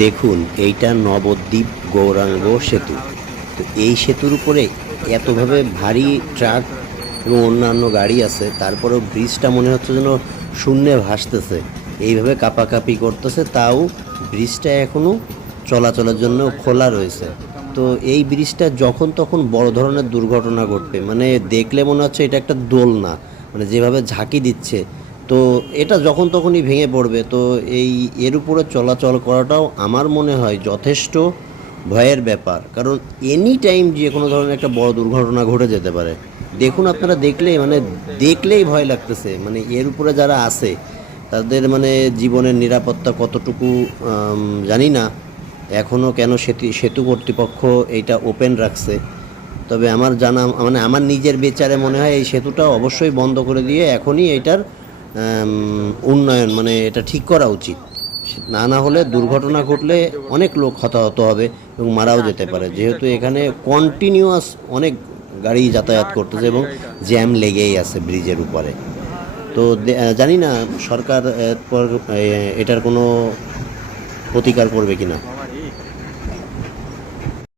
দেখুন, এইটা নবদ্বীপ গৌরাঙ্গ সেতু। তো এই সেতুর উপরে এতভাবে ভারী ট্রাক এবং অন্যান্য গাড়ি আছে, তারপরেও ব্রিজটা মনে হচ্ছে যেন শূন্যে ভাসতেছে, এইভাবে কাঁপাকাঁপি করতেছে। তাও ব্রিজটা এখনও চলাচলের জন্য খোলা রয়েছে। তো এই ব্রিজটা যখন তখন বড় ধরনের দুর্ঘটনা ঘটবে, মানে দেখলে মনে হচ্ছে এটা একটা দোলনা, মানে যেভাবে ঝাঁকি দিচ্ছে। তো এটা যখন তখনই ভেঙে পড়বে। তো এর উপরে চলাচল করাটাও আমার মনে হয় যথেষ্ট ভয়ের ব্যাপার, কারণ এনি টাইম যে কোনো ধরনের একটা বড় দুর্ঘটনা ঘটে যেতে পারে। দেখুন, আপনারা দেখলেই মানে দেখলেই ভয় লাগতেছে, মানে এর উপরে যারা আছে তাদের মানে জীবনের নিরাপত্তা কতটুকু জানি না। এখনও কেন সেতু সেতু কর্তৃপক্ষ এইটা ওপেন রাখছে। তবে আমার জানা মানে আমার নিজের বিচারে মনে হয় এই সেতুটা অবশ্যই বন্ধ করে দিয়ে এখনই এটার উন্নয়ন মানে এটা ঠিক করা উচিত। না না হলে দুর্ঘটনা ঘটলে অনেক লোক হতাহত হবে এবং মারাও যেতে পারে, যেহেতু এখানে কন্টিনিউয়াস অনেক গাড়ি যাতায়াত করতেছে এবং জ্যাম লেগেই আছে ব্রিজের উপরে। তো জানি না সরকার এরপর এটার কোনো প্রতিকার করবে কিনা।